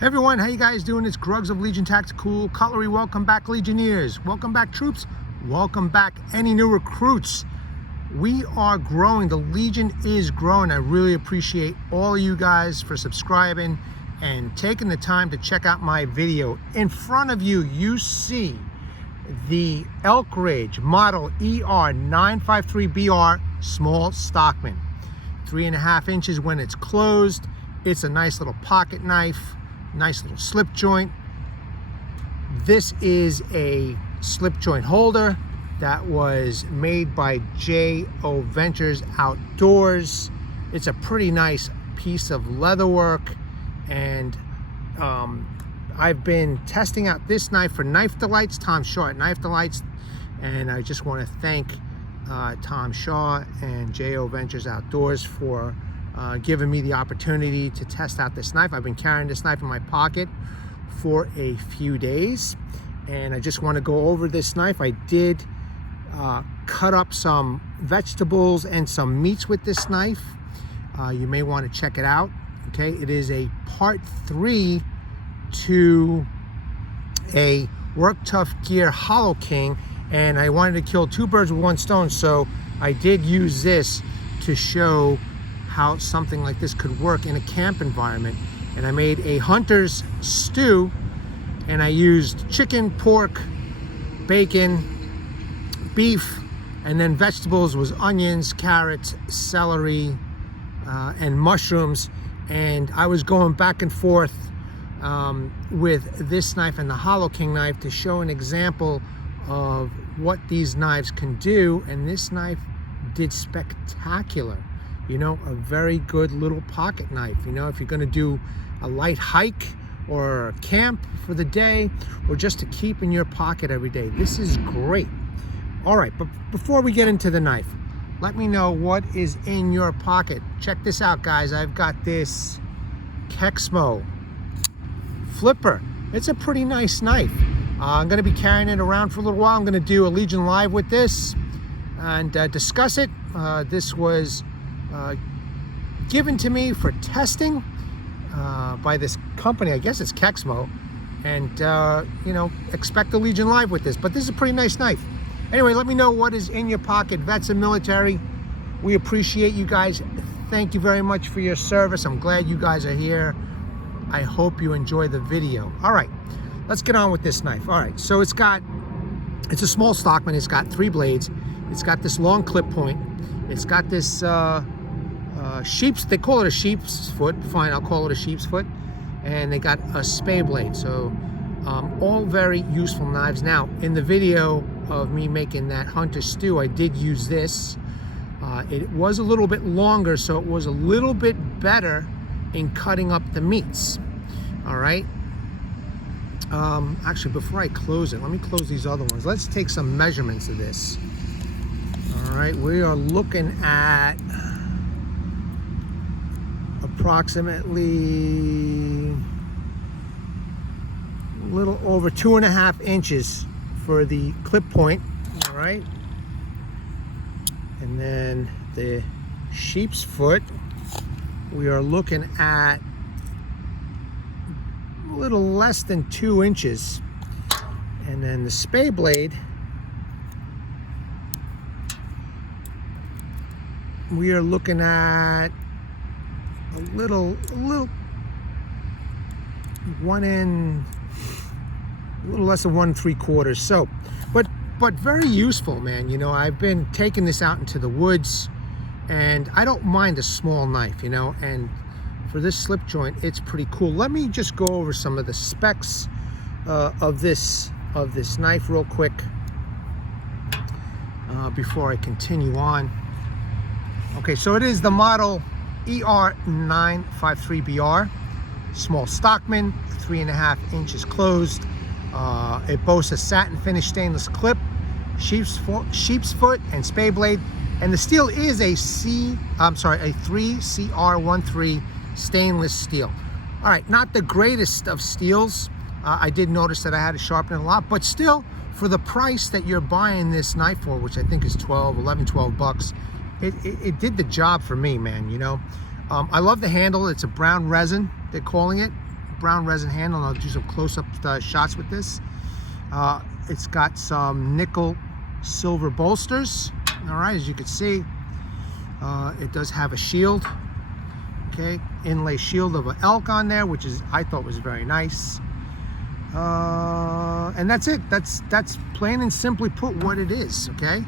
Hey everyone, how you guys doing? It's Grugs of Legion Tactical Cutlery. Welcome back, Legionnaires. Welcome back, troops. Welcome back, any new recruits. We are growing. The Legion is growing. I really appreciate all of you guys for subscribing and taking the time to check out my video. In front of you, you see the Elk Ridge Model ER953BR Small Stockman. 3.5 inches when it's closed. It's a nice little pocket knife. Nice little slip joint. This is a slip joint holder that was made by J.O. Ventures Outdoors. It's a pretty nice piece of leather work, and I've been testing out this knife for Knife Delights, Tom Shaw at Knife Delights, and I just want to thank Tom Shaw and J.O. Ventures Outdoors for giving me the opportunity to test out this knife. I've been carrying this knife in my pocket for a few days, and I just want to go over this knife. I did cut up some vegetables and some meats with this knife. You may want to check it out. Okay, it is a part 3 to a Work Tough Gear Hollow King, and I wanted to kill 2 birds with 1 stone, so I did use this to show how something like this could work in a camp environment. And I made a hunter's stew, and I used chicken, pork, bacon, beef, and then vegetables was onions, carrots, celery, and mushrooms. And I was going back and forth with this knife and the Hollow King knife to show an example of what these knives can do, and this knife did spectacular. You know, a very good little pocket knife. You know, if you're going to do a light hike or a camp for the day, or just to keep in your pocket every day, this is great. All right, but before we get into the knife, let me know what is in your pocket. Check this out, guys. I've got this Kexmo flipper. It's a pretty nice knife. I'm going to be carrying it around for a little while. I'm going to do a Legion Live with this and discuss it. This was given to me for testing by this company. I guess it's Kexmo, and you know, expect the Legion Live with this, but this is a pretty nice knife. Anyway, let me know what is in your pocket. Vets and military, we appreciate you guys. Thank you very much for your service. I'm glad you guys are here. I hope you enjoy the video. All right, let's get on with this knife. All right, so it's a small Stockman. It's got 3 blades. It's got this long clip point. It's got this they call it a sheep's foot. Fine, I'll call it a sheep's foot. And they got a Spey blade. So all very useful knives. Now, in the video of me making that hunter stew, I did use this. It was a little bit longer, so it was a little bit better in cutting up the meats. All right. Actually, before I close it, let me close these other ones. Let's take some measurements of this. All right, we are looking at approximately a little over 2.5 inches for the clip point. All right, and then the sheep's foot, we are looking at a little less than 2 inches, and then the Spey blade, we are looking at a little less than 1 3/4. So, but very useful, man. You know, I've been taking this out into the woods, and I don't mind a small knife, you know, and for this slip joint, it's pretty cool. Let me just go over some of the specs of this knife real quick before I continue on. Okay, so it is the model ER953BR, small Stockman, 3.5 inches closed. It boasts a satin finish stainless clip, sheep's foot, and Spey blade. And the steel is a 3CR13 stainless steel. All right, not the greatest of steels. I did notice that I had to sharpen it a lot, but still, for the price that you're buying this knife for, which I think is 12 bucks, it did the job for me, man. You know, I love the handle. It's a brown resin, they're calling it. brown resin handle, and I'll do some close-up shots with this. It's got some nickel silver bolsters. All right, as you can see, it does have a shield. Okay, inlay shield of an elk on there, which I thought was very nice. And that's it. That's plain and simply put what it is. Okay,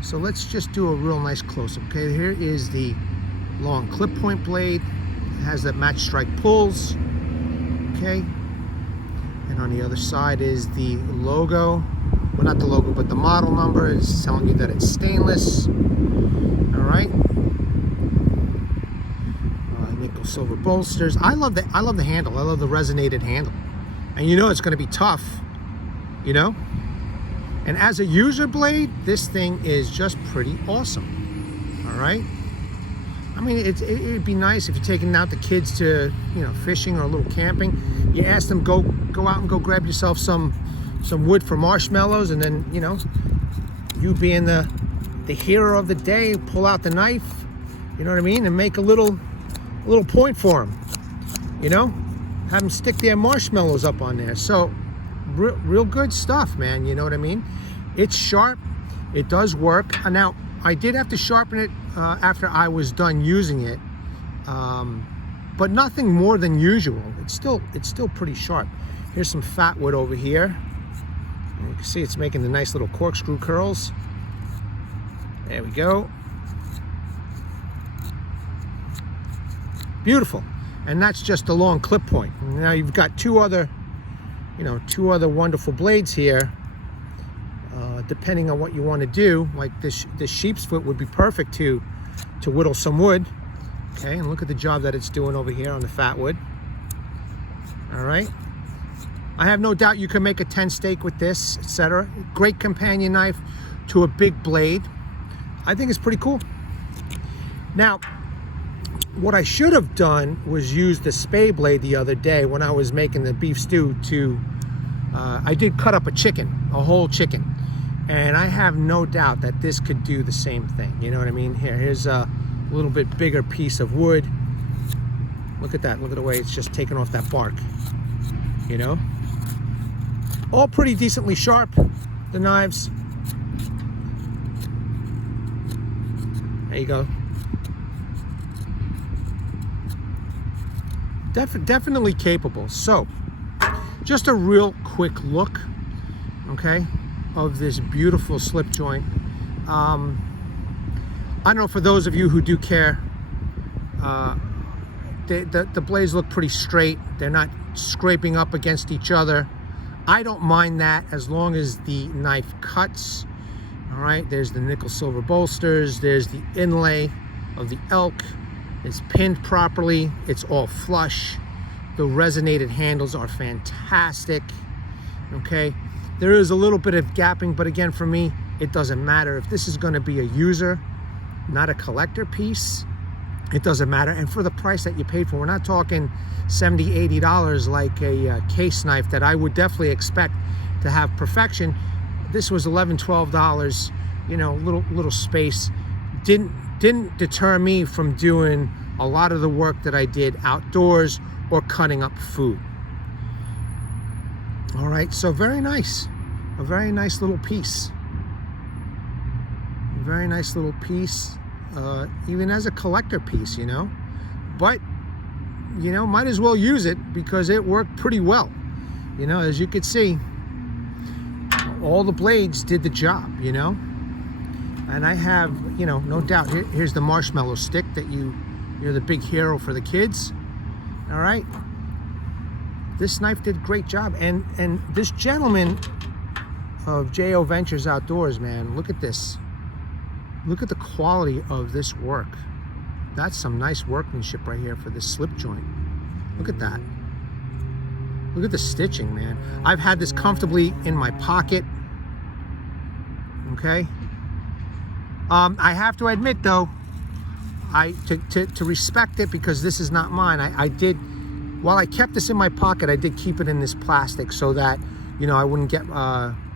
so let's just do a real nice close-up. Okay, here is the long clip point blade. It has that match strike pulls. Okay, and on the other side is the logo. Well, not the logo, but the model number is telling you that it's stainless. All right. Nickel silver bolsters. I love the handle. I love the resonated handle. And you know it's going to be tough, you know? And as a user blade, this thing is just pretty awesome. All right? I mean, it'd be nice if you're taking out the kids to, you know, fishing or a little camping. You ask them, go out and go grab yourself some wood for marshmallows, and then, you know, you being the hero of the day, pull out the knife, you know what I mean, and make a little point for them, you know, have them stick their marshmallows up on there. So real good stuff, man, you know what I mean. It's sharp, it does work. Now I did have to sharpen it after I was done using it, but nothing more than usual. It's still pretty sharp. Here's some fat wood over here. You can see it's making the nice little corkscrew curls. There we go. Beautiful. And that's just a long clip point. Now you've got two other wonderful blades here. Depending on what you want to do, like this sheepsfoot would be perfect to whittle some wood. Okay, and look at the job that it's doing over here on the fat wood. All right. I have no doubt you can make a 10 steak with this, etc. Great companion knife to a big blade. I think it's pretty cool. Now, what I should have done was use the Spey blade the other day when I was making the beef stew to, I did cut up a whole chicken. And I have no doubt that this could do the same thing. You know what I mean? Here's a little bit bigger piece of wood. Look at that. Look at the way it's just taking off that bark. You know? All pretty decently sharp, the knives. There you go. Definitely capable. So, just a real quick look, okay, of this beautiful slip joint. I don't know, for those of you who do care, the blades look pretty straight. They're not scraping up against each other. I don't mind that as long as the knife cuts. All right, there's the nickel silver bolsters. There's the inlay of the elk. It's pinned properly. It's all flush. The resonated handles are fantastic. Okay, there is a little bit of gapping, but again, for me, it doesn't matter. If this is going to be a user, not a collector piece, it doesn't matter. And for the price that you paid for, we're not talking $70, $80 like a case knife that I would definitely expect to have perfection. This was $11, $12, you know, little space. Didn't deter me from doing a lot of the work that I did outdoors or cutting up food. All right, so very nice. A very nice little piece. A very nice little piece, even as a collector piece, you know. But, you know, might as well use it because it worked pretty well. You know, as you could see, all the blades did the job, you know. And I have, you know, no doubt, here's the marshmallow stick that you're the big hero for the kids. All right. This knife did a great job. And this gentleman of J.O. Ventures Outdoors, man, look at this. Look at the quality of this work. That's some nice workmanship right here for this slip joint. Look at that. Look at the stitching, man. I've had this comfortably in my pocket. Okay. I have to admit, though, to respect it, because this is not mine. I did, while I kept this in my pocket, I did keep it in this plastic so that, you know, I wouldn't get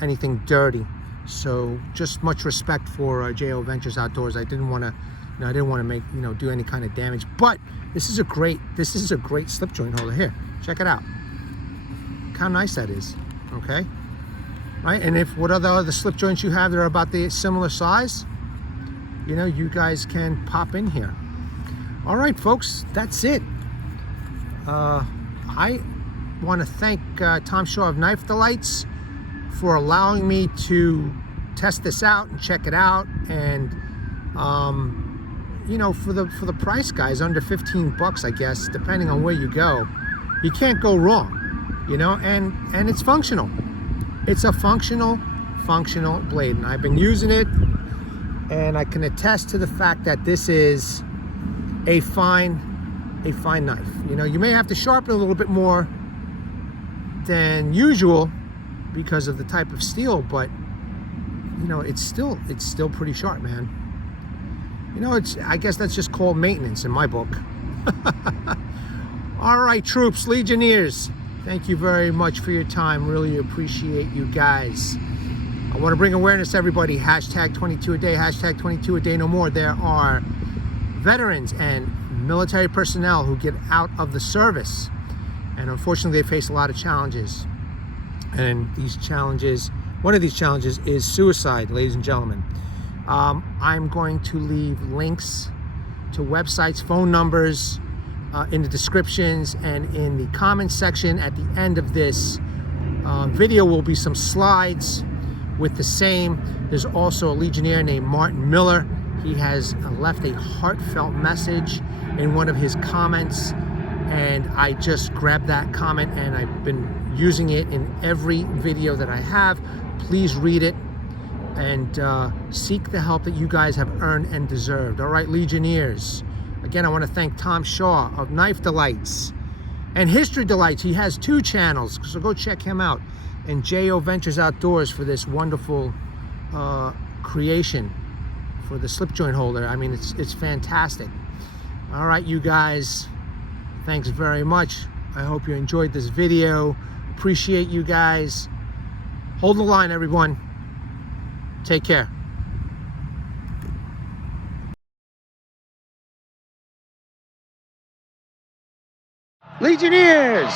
anything dirty. So just much respect for J.O. Ventures Outdoors. I didn't want to, make, do any kind of damage. But this is a great slip joint holder here. Check it out. Look how nice that is, okay? Right, and if what other slip joints you have that are about the similar size, you know, you guys can pop in here. All right, folks, that's it. I want to thank Tom Shaw of Knife Delights for allowing me to test this out and check it out, and you know, for the price, guys, under 15 bucks, I guess, depending on where you go, you can't go wrong, you know, and it's functional. It's a functional blade, and I've been using it, and I can attest to the fact that this is a fine knife. You know, you may have to sharpen a little bit more than usual because of the type of steel, but you know, it's still pretty sharp, man. You know, I guess that's just called maintenance in my book. All right, troops, Legionnaires, thank you very much for your time. Really appreciate you guys. I want to bring awareness to everybody. Hashtag 22 a day, hashtag 22 a day no more. There are veterans and military personnel who get out of the service, and unfortunately they face a lot of challenges. And these challenges, one of these challenges is suicide, ladies and gentlemen. I'm going to leave links to websites, phone numbers in the descriptions and in the comments section. At the end of this video will be some slides with the same. There's also a Legionnaire named Martin Miller. He has left a heartfelt message in one of his comments, and I just grabbed that comment and I've been using it in every video that I have. Please read it and seek the help that you guys have earned and deserved. All right, Legionnaires. Again, I want to thank Tom Shaw of Knife Delights and History Delights. He has 2 channels, so go check him out. And J.O. Ventures Outdoors for this wonderful creation for the slip joint holder. I mean, it's fantastic. All right, you guys, thanks very much. I hope you enjoyed this video. Appreciate you guys. Hold the line, everyone. Take care. Legionnaires!